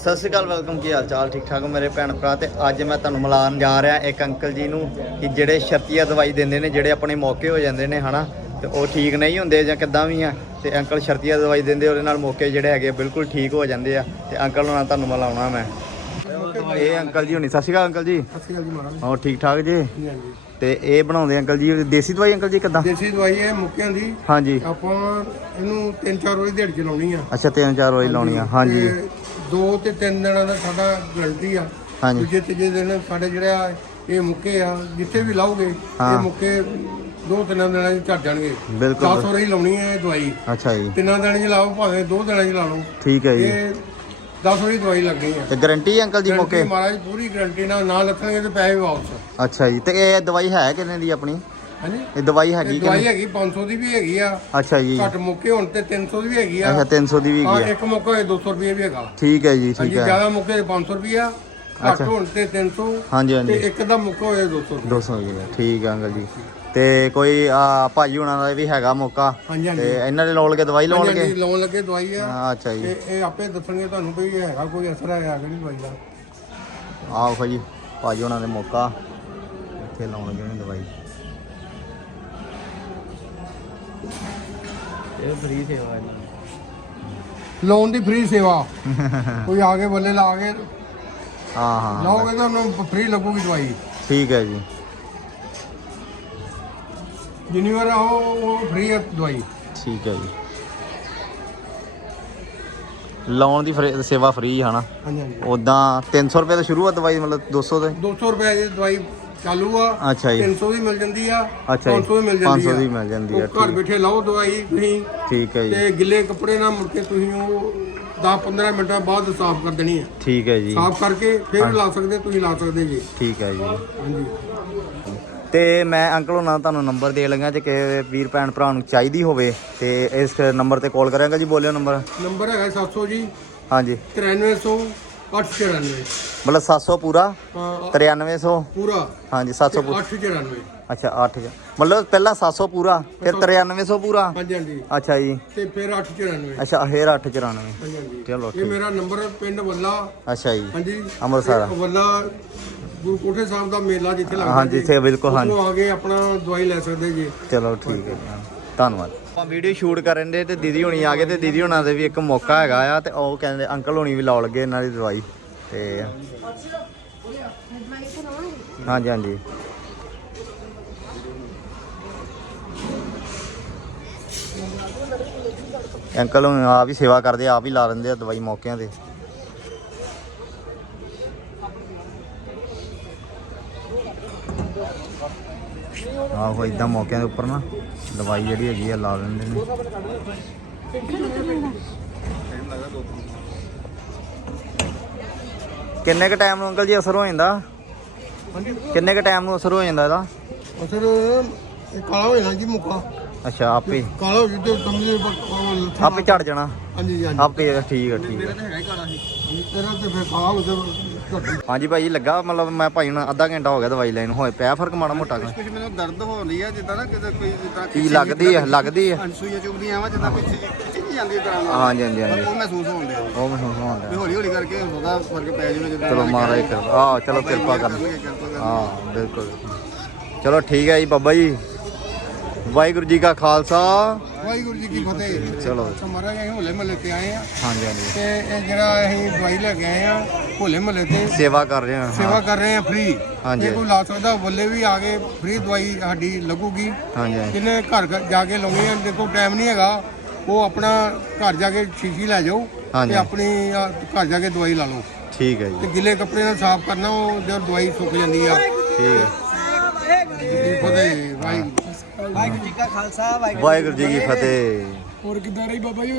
ਸਤਿ ਸ਼੍ਰੀ ਅਕਾਲ ਵੈਲਕਮ ਕੀ ਹਾਲ ਚਾਲ? ਠੀਕ ਠਾਕ ਮੇਰੇ ਭੈਣ ਭਰਾ? ਤੇ ਅੱਜ ਮੈਂ ਤੁਹਾਨੂੰ ਮਿਲਾਨ ਜਾ ਰਿਹਾ ਇੱਕ ਅੰਕਲ ਜੀ ਨੂੰ ਕਿ ਜਿਹੜੇ ਸ਼ਰਤੀਆ ਦਵਾਈ ਦਿੰਦੇ ਨੇ ਜਿਹੜੇ ਆਪਣੇ ਮੌਕੇ ਹੋ ਜਾਂਦੇ ਨੇ ਹਨਾ? ਤੇ ਉਹ ਠੀਕ ਨਹੀਂ ਹੁੰਦੇ ਜਾਂ ਕਿੱਦਾਂ ਵੀ ਆ ਤੇ ਅੰਕਲ ਸ਼ਰਤੀਆ ਦਵਾਈ ਦਿੰਦੇ ਉਹਦੇ ਨਾਲ ਮੌਕੇ ਜਿਹੜੇ ਹੈਗੇ ਬਿਲਕੁਲ ਠੀਕ ਹੋ ਜਾਂਦੇ ਆ। ਤੇ ਅੰਕਲ ਨਾਲ ਤੁਹਾਨੂੰ ਮਿਲਾਉਣਾ ਮੈਂ। ਇਹ ਅੰਕਲ ਜੀ ਹੁਣੀ। ਸਤਿ ਸ਼੍ਰੀ ਅਕਾਲ ਅੰਕਲ ਜੀ। ਸਤਿ ਸ਼੍ਰੀ ਅਕਾਲ ਜੀ ਮਹਾਰਾਜ। ਹੋਰ ਠੀਕ ਠਾਕ ਜੀ? ਹਾਂਜੀ ਤੇ ਇਹ ਬਣਾਉਂਦੇ ਅੰਕਲ ਜੀ ਦੇਸੀ ਦਵਾਈ ਅੰਕਲ ਜੀ ਕਿੱਦਾਂ? ਦੇਸੀ ਦਵਾਈ ਹੈ ਮੁੱਕਿਆਂ ਦੀ। ਹਾਂਜੀ। ਆਪਾਂ ਇਹਨੂੰ 3-4 ਰੋਜ਼ ਦਿਹਾੜੀ ਚ ਲਾਉਣੀ ਆ। ਅੱਛਾ ਤਿੰਨ ਚਾਰ ਰੋਜ਼ ਲਾਉਣੀ ਆ। ਹਾਂਜੀ। ਦੋ ਤੇ ਤਿੰਨ ਦਿਨਾਂ ਦਾ ਸਾਡਾ ਗਰੰਟੀ ਆ। ਹਾਂਜੀ। ਦੂਜੇ ਤੀਜੇ ਦਿਨ ਸਾਡੇ ਜਿਹੜਾ ਇਹ ਮੁੱਕੇ ਆ ਜਿੱਥੇ ਵੀ ਲਾਓਗੇ ਹਾਂ। ਇਹ ਮੁੱਕੇ ਦੋ ਤਿੰਨਾਂ ਦਿਨਾਂ ਚ ਝੜ ਜਾਣਗੇ। ਬਿਲਕੁਲ। 10 ਰੋਜ਼ ਲਾਉਣੀ ਹੈ ਇਹ ਦਵਾਈ। ਅੱਛਾ ਜੀ। ਤਿੰਨਾਂ ਦਿਨਾਂ ਚ ਲਾਓ ਭਾਵੇਂ ਦੋ ਦਿਨਾਂ ਚ ਲਾ ਲਓ। ਠੀਕ ਹੈ ਜੀ। ਇਹ 10 ਰੋਜ਼ ਦਵਾਈ ਲੱਗਣੀ ਆ। ਤੇ ਗਾਰੰਟੀ ਅੰਕਲ ਜੀ ਮੌਕੇ? ਗਰੰਟੀ ਮਹਾਰਾਜ ਪੂਰੀ ਗਰੰਟੀ ਨਾਲ ਨਾ ਲੱਥਣਗੇ ਤੇ ਪੈਸੇ ਵਾਪਸ। ਅੱਛਾ ਜੀ ਤੇ ਇਹ ਦਵਾਈ ਹੈ ਕਿੰਨੇ ਦੀ ਆਪਣੀ? ਹਾਂਜੀ। ਇਹ ਦਵਾਈ ਹੈਗੀ ਇਹ ਦਵਾਈ ਹੈਗੀ 500 ਦੀ ਵੀ ਹੈਗੀ ਆ। ਅੱਛਾ ਜੀ। ਘੱਟ ਮੁੱਕੇ ਹੁਣ ਤੇ 300 ਦੀ ਵੀ ਹੈਗੀ ਆ। ਅੱਛਾ 300 ਦੀ ਵੀ ਹਾਂ ਹੈਗੀ ਆ। ਇੱਕ ਮੌਕਾ ਹੋਏ 200 ਰੁਪਏ ਵੀ ਹੈਗਾ। ਠੀਕ ਹੈ ਜੀ ਹਾਂਜੀ ਠੀਕ ਹੈ। ਜ਼ਿਆਦਾ ਮੌਕੇ ਤੇ 500 ਰੁਪਿਆ ਘੱਟ ਅੱਛਾ। ਹੋਣ ਤੇ 300 ਹਾਂਜੀ ਤੇ ਹਾਂਜੀ ਇੱਕ ਦਾ ਮੌਕਾ ਹੋਏ 200 ਰੁਪਏ। 200 ਜੀ ਠੀਕ ਹੈ ਅੰਕਲ ਜੀ। ਤੇ ਕੋਈ ਆ ਭਾਜੀ ਹੁਣਾਂ ਦਾ ਵੀ ਹੈਗਾ ਮੌਕਾ? ਹਾਂਜੀ ਤੇ ਹਾਂਜੀ ਇਹਨਾਂ ਦੇ ਲਾਉਣ ਕੇ ਦਵਾਈ ਲਾਉਣਗੇ ਲਾਉਣ ਲੱਗੇ ਦਵਾਈ ਆ। ਹਾਂ, ਅੱਛਾ ਜੀ। ਤੇ ਇਹ ਆਪੇ ਦੱਸਣਗੇ ਤੁਹਾਨੂੰ ਵੀ ਇਹ ਹੈਗਾ ਕੋਈ ਅਸਰ ਹੈਗਾ ਕਿ ਨਹੀਂ ਦਵਾਈ ਦਾ। ਆਓ ਭਾਜੀ ਭਾਜੀ ਹੁਣਾਂ ਦੇ ਮੌਕਾ। ਇੱਥੇ ਲਾਉਣਗੇ ਨੇ ਦਵਾਈ। ਇਹ ਫ੍ਰੀ ਸੇਵਾ ਹੈ ਲਾਉਣ ਦੀ ਫ੍ਰੀ ਸੇਵਾ। ਕੋਈ ਆ ਕੇ ਬੱਲੇ ਲਾ ਕੇ ਹਾਂ ਹਾਂ ਲਾਓਗੇ ਤਾਂ ਉਹਨੂੰ ਫ੍ਰੀ ਲੱਗੂਗੀ ਦਵਾਈ। ਠੀਕ ਹੈ ਜੀ। ਜਿੰਨੀ ਵਾਰ ਆਓ ਉਹ ਫ੍ਰੀ ਹੈ ਦਵਾਈ। ਠੀਕ ਹੈ ਜੀ। ਲਾਉਣ ਦੀ ਫਰੇ- ਸੇਵਾ ਫ੍ਰੀ ਹੈ ਨਾ ਹਾਂਜੀ ਹਾਂਜੀ। ਉਦਾਂ 300 ਰੁਪਏ ਤੋਂ ਸ਼ੁਰੂ ਆ ਦਵਾਈ ਮਤਲਬ 200 ਤੇ? 200 ਰੁਪਏ ਦੀ ਦਵਾਈ ਚਾਲੂ ਆ ਅੱਛਾ ਜੀ। 300 ਦੀ ਮਿਲ ਜਾਂਦੀ ਆ ਅੱਛਾ ਜੀ। 500 ਦੀ ਮਿਲ ਜਾਂਦੀ 500 ਆ। ਦੀ ਮਿਲ ਜਾਂਦੀ ਆ ਘਰ ਬੈਠੇ ਲਾਓ ਦਵਾਈ ਤੁਸੀਂ। ਠੀਕ ਹੈ ਜੀ। ਤੇ ਗਿੱਲੇ ਕੱਪੜੇ ਨਾਲ ਮੁੜ ਕੇ ਤੁਸੀਂ ਉਹ 10-15 ਮਿੰਟਾਂ ਬਾਅਦ ਸਾਫ਼ ਕਰ ਦੇਣੀ ਹੈ ਠੀਕ ਹੈ ਜੀ। ਸਾਫ਼ ਕਰਕੇ ਫਿਰ ਲਾ ਸਕਦੇ ਤੁਸੀਂ ਲਾ ਸਕਦੇ ਜੀ। ਠੀਕ ਹੈ ਜੀ। ਹਾਂਜੀ। ਤੇ ਮੈਂ ਅੰਕਲ ਉਹਨਾਂ ਦਾ ਤੁਹਾਨੂੰ ਨੰਬਰ ਦੇ ਲਗਾ ਜੇ ਕਿਸੇ ਵੀਰ ਭੈਣ ਭਰਾ ਨੂੰ ਚਾਹੀਦੀ ਹੋਵੇ ਤੇ ਇਸ ਨੰਬਰ ਤੇ ਕਾਲ ਕਰਾਂਗਾ ਜੀ ਬੋਲਿਓ ਨੰਬਰ। ਨੰਬਰ ਹੈਗਾ 700 ਜੀ। ਹਾਂਜੀ। 9300 894 ਮਤਲਬ 700 ਪੂਰਾ? ਹਾਂ। 9300 ਪੂਰਾ। ਹਾਂਜੀ 700 ਪੂਰਾ। 894 ਅੱਛਾ 8 ਮਤਲਬ ਪਹਿਲਾਂ 700 ਪੂਰਾ ਫਿਰ 9300 ਪੂਰਾ? ਹਾਂਜੀ ਹਾਂਜੀ। ਅੱਛਾ ਜੀ। ਤੇ ਫਿਰ 894 ਅੱਛਾ ਫੇਰ 894 ਹਾਂਜੀ ਹਾਂਜੀ। ਚਲੋ ਇਹ ਮੇਰਾ ਨੰਬਰ ਪਿੰਡ ਵੱਲਾ। ਅੱਛਾ ਜੀ। ਹਾਂਜੀ ਅੰਮ੍ਰਿਤਸਰ। ਵੱਲਾ ਗੁਰੂ ਕੋਠੇ ਸਾਹਿਬ ਦਾ ਮੇਲਾ ਜਿੱਥੇ ਲੱਗਦਾ ਹਾਂਜੀ ਇੱਥੇ ਬਿਲਕੁਲ ਹਾਂਜੀ। ਉੱਥੋਂ ਆ ਕੇ ਆਪਣਾ ਦਵਾਈ ਲੈ ਸਕਦੇ ਜੀ। ਚਲੋ ਠੀਕ ਹੈ ਧੰਨਵਾਦ। ਆਪਾਂ ਵੀਡੀਓ ਸ਼ੂਟ ਕਰਨ ਦੇ ਤੇ ਦੀਦੀ ਹੁਣੀ ਆ ਗਏ ਤੇ ਦੀਦੀ ਹੁਣਾਂ ਦੇ ਵੀ ਇੱਕ ਮੌਕਾ ਹੈਗਾ ਆ ਤੇ ਉਹ ਕਹਿੰਦੇ ਅੰਕਲ ਹੁਣੀ ਵੀ ਲਾਉਣ ਲੱਗੇ ਇਹਨਾਂ ਦੀ ਦਵਾਈ ਤੇ ਹਾਂਜੀ ਹਾਂਜੀ। ਅੰਕਲ ਹੁਣ ਆਪ ਹੀ ਸੇਵਾ ਕਰਦੇ ਆ, ਆਪ ਹੀ ਲਾ ਲੈਂਦੇ ਆ ਦਵਾਈ ਮੌਕਿਆਂ ਤੇ। ਆਹੋ ਇਦਾਂ ਮੌਕਿਆਂ ਦੇ ਉੱਪਰ ਨਾ ਦਵਾਈ ਜਿਹੜੀ ਹੈਗੀ ਆ ਲਾ ਲੈਂਦੇ ਨੇ। ਕਿੰਨੇ ਕ ਟਾਈਮ ਨੂੰ ਅੰਕਲ ਜੀ ਅਸਰ ਹੋ ਜਾਂਦਾ? ਕਿੰਨੇ ਕ ਟਾਈਮ ਨੂੰ ਅਸਰ ਹੋ ਜਾਂਦਾ ਇਹਦਾ? ਉਹ ਫਿਰ ਇਹ ਕਾਲਾ ਹੋ ਜਾਣਾ ਜੀ ਮੁੱਕਾ। ਅੱਛਾ ਆਪੇ। ਕਾਲਾ ਹੋ ਜੂ ਤੇ ਸਮਝੇ ਬ- ਆਪੇ ਝੜ ਜਾਣਾ। ਹਾਂਜੀ ਹਾਂਜੀ। ਆਪੇ ਠੀਕ ਆ ਠੀਕ ਆ। ਹਾਂਜੀ, ਤੇਰਾ ਤੇ ਫਿਰ ਕਾਲਾ ਹੋ ਜਾ ਹਾਂਜੀ ਭਾਈ ਲੱਗਾ ਮਤਲਬ ਮੈਂ ਭਾਈ ਨੂੰ ਅੱਧਾ ਘੰਟਾ ਹੋ ਗਿਆ ਦਵਾਈ ਲੈਣ ਹੋਏ ਪਿਆ ਫ਼ਰਕ ਮਾੜਾ ਮੋਟਾ? ਕੁਝ ਮੈਨੂੰ ਦਰਦ ਹੋ ਰਹੀ ਆ ਜਿੱਦਾਂ ਨਾ ਕਿਤੇ ਕੋਈ ਜਿੱਦਾਂ ਕੀ ਲੱਗਦੀ ਆ ਲੱਗਦੀ ਆ? ਅਨਸੂਈਆਂ ਚੁਗਦੀਆਂ ਵਾ ਜਿੱਦਾਂ ਪਿੱਛੇ ਖਿੱਚੀ ਜਾਂਦੀ ਤਰ੍ਹਾਂ ਨਾਲ। ਹਾਂਜੀ ਹਾਂਜੀ ਹਾਂਜੀ। ਉਹ ਮਹਿਸੂਸ ਹੋਣ ਡਿਆ। ਉਹ ਮਹਿਸੂਸ ਹੋਣ ਡਿਆ। ਹੌਲੀ ਹੌਲੀ ਕਰਕੇ ਉਹਦਾ ਫ਼ਰਕ ਪੈ ਜਾਵੇ ਜਿੱਦਾਂ ਚਲੋ ਮਹਾਰਾਜ ਕਰ ਆ ਚਲੋ ਕਿਰਪਾ ਕਰ ਹਾਂ ਬਿਲਕੁਲ। ਚਲੋ ਠੀਕ ਹੈ ਜੀ ਬਾਬਾ ਜੀ। ਵਾਹਿਗੁਰੂ ਜੀ ਕਾ ਖਾਲਸਾ। ਵਾਹਿਗੁਰੂ ਜੀ ਕੀ ਫਤਿਹ। ਚਲੋ। ਮਹਾਰਾਜ ਅਸੀਂ ਹੋਲੇ ਮਹੱਲੇ ਤੇ ਆਏ ਆ ਹਾਂਜੀ ਹਾਂਜੀ। ਤੇ ਇਹ ਜਿਹੜਾ ਅਸੀਂ ਦਵਾਈ ਲੈ ਕੇ ਆਏ ਆ ਹੋਲੇ ਮਹੱਲੇ ਤੇ ਸੇਵਾ ਕਰ ਰਹੇ ਹਾਂ ਸੇਵਾ ਕਰ ਰਹੇ ਆ ਫ੍ਰੀ ਹਾਂਜੀ। ਜੇ ਕੋਈ ਲਾ ਸਕਦਾ ਬੱਲੇ ਵੀ ਆ ਕੇ ਫ੍ਰੀ ਦਵਾਈ ਸਾਡੀ ਲੱਗੂਗੀ। ਹਾਂਜੀ ਜਿਹਨੇ ਘਰ ਜਾ ਕੇ ਲਾਉਣੀ ਹੈ ਦੇਖੋ ਟਾਈਮ ਨਹੀਂ ਹੈਗਾ। ਉਹ ਆਪਣਾ ਘਰ ਜਾ ਕੇ ਸ਼ੀਸ਼ੀ ਲੈ ਜਾਓ। ਤੇ ਆਪਣੀ ਘਰ ਜਾ ਕੇ ਦਵਾਈ ਲਾ ਲਓ। ਠੀਕ ਹੈ ਤੇ ਜੀ ਗਿੱਲੇ ਕੱਪੜੇ ਨਾਲ ਸਾਫ਼ ਕਰਨਾ ਉਹ ਜਦ ਦਵਾਈ ਸੁੱਕ ਜਾਂਦੀ ਆ। ਠੀਕ ਹੈ। ਫਤਿਹ ਵਾਹਿਗੁਰੂ। ਵਾਹਿਗੁਰੂ ਜੀ ਕੀ ਫਤਿਹ। ਹੋਰ ਕਿੱਦਾਂ ਰਹੀ ਬਾਬਾ ਜੀ?